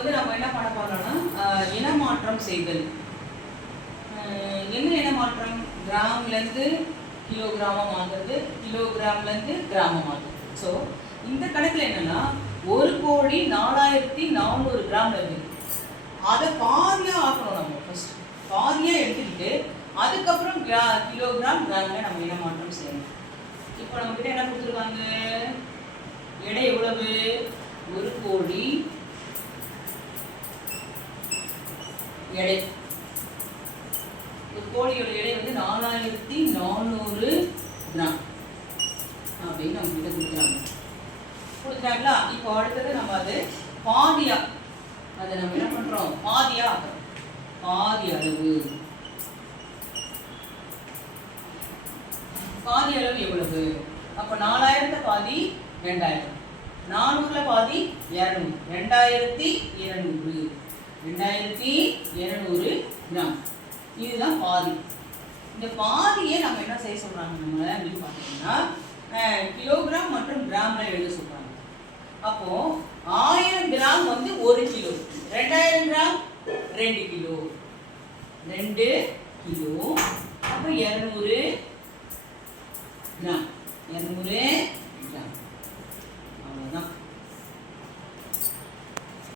வந்து நம்ம என்ன பண்ண போறோம்னா இனமாற்றம் செய்தல். என்ன இனமாற்றம்? கிராம்லேருந்து கிலோகிராமா மாற்றுறது, கிலோகிராம்லேருந்து கிராமம் மாற்றுறது. ஸோ இந்த கணக்கில் என்னன்னா 1,04,400 கிராம் இருக்குது. அதை பாதியாக ஆக்கணும். நம்ம ஃபர்ஸ்ட் பாதியாக எடுத்துக்கிட்டு அதுக்கப்புறம் கிலோகிராம் கிராமில் நம்ம இனமாற்றம் செய்யணும். இப்போ நம்ம கிட்ட என்ன கொடுத்துருக்காங்க? எடை எவ்வளவு? 1 கோடி எடை. ஒரு கோழியோட எடை வந்து 4,400 கிராம் அப்படின்னு நம்ம கிட்ட கொடுக்குறாங்களா? இப்போ அடுத்தது நம்ம அது பாதியா, அதை நம்ம என்ன பண்றோம்? பாதியா ஆக்குறோம். பாதி அளவு. பாதி அளவு எவ்வளவு? அப்ப 4,000 பாதி 2,000, 400 பாதி 200, 2,200, 2,200 கிராம். இதுதான் பாதி. இந்த பாதியை நம்ம என்ன செய்ய சொல்றாங்க நம்ம அப்படின்னு பார்த்தீங்கன்னா கிலோகிராம் மற்றும் கிராம்ல எழுத சொல்றாங்க. அப்போ 1000 கிராம் வந்து 1 கிலோ, 2000 கிராம் 2 கிலோ, 2 கிலோ. அப்போ 200 கிராம், 200